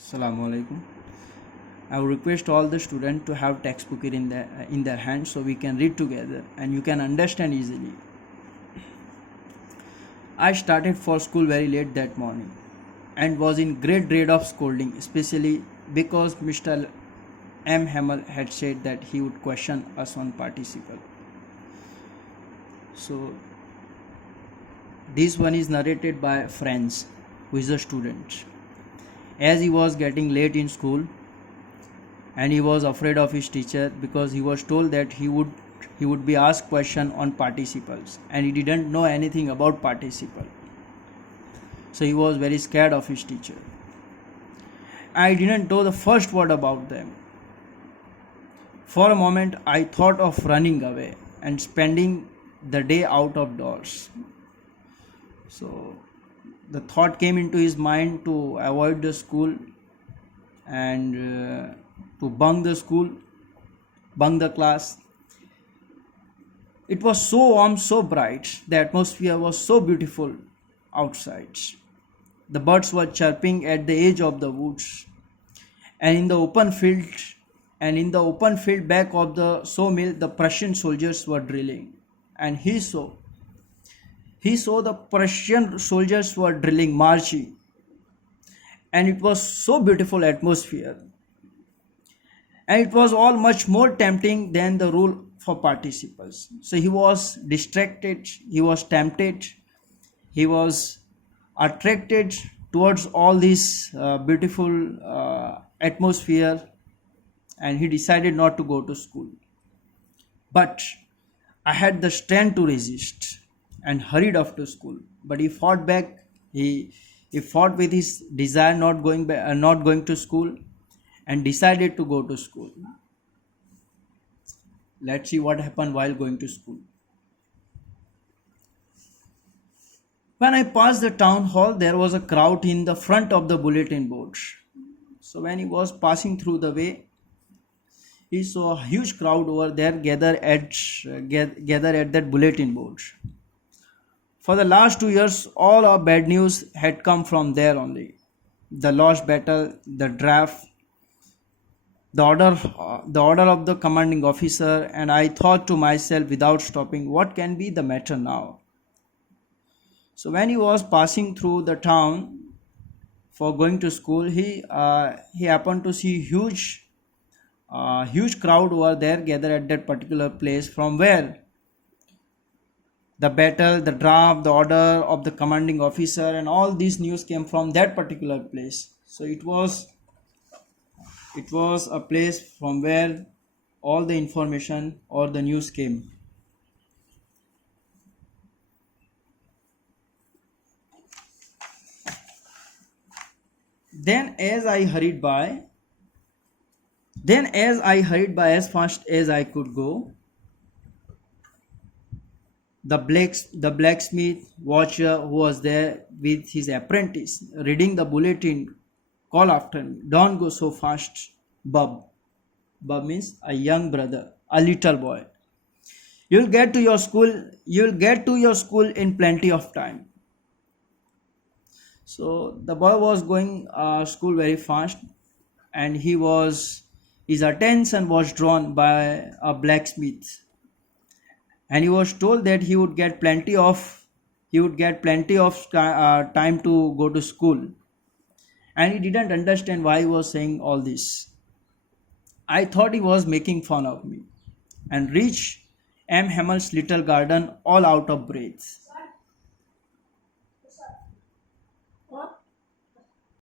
Assalamu alaikum. I would request all the students to have textbook in their hands so we can read together and you can understand easily. I started for school very late that morning and was in great dread of scolding, especially because Mr. M. Hamel had said that he would question us on participle. So this one is narrated by Franz, who is a student. As he was getting late in school and he was afraid of his teacher because he was told that he would be asked question on participles and he didn't know anything about participle, so he was very scared of his teacher. I didn't know the first word about them. For a moment I thought of running away and spending the day out of doors. So the thought came into his mind to avoid the school and to bunk the class. It was so warm, so bright, the atmosphere was so beautiful outside. The birds were chirping at the edge of the woods, and in the open field back of the sawmill, the Prussian soldiers were drilling. And he saw the Prussian soldiers were drilling, marching, and it was so beautiful atmosphere. And it was all much more tempting than the rule for participles. So he was distracted, he was tempted, he was attracted towards all this beautiful atmosphere, and he decided not to go to school. But I had the strength to resist and hurried off to school. But he fought back. He fought with his desire not going to school, and decided to go to school. Let's see what happened while going to school. When I passed the town hall, there was a crowd in the front of the bulletin board. So when he was passing through the way, he saw a huge crowd over there gather at that bulletin board. For the last 2 years, all our bad news had come from there only. The lost battle, the draft, the order of the commanding officer, and I thought to myself without stopping, what can be the matter now? So when he was passing through the town for going to school, he happened to see huge crowd over there gather at that particular place from where the battle, the draft, the order of the commanding officer, and all these news came from that particular place. So it was a place from where all the information or the news came. Then as I hurried by as fast as I could go, the blacksmith watcher who was there with his apprentice reading the bulletin call after me, "Don't go so fast, Bub." Bub means a young brother, a little boy. You'll get to your school in plenty of time. So the boy was going school very fast, and his attention was drawn by a blacksmith, and he was told that he would get plenty of time to go to school, and he didn't understand why he was saying all this. I thought he was making fun of me, and reached M. Hamel's little garden all out of breath.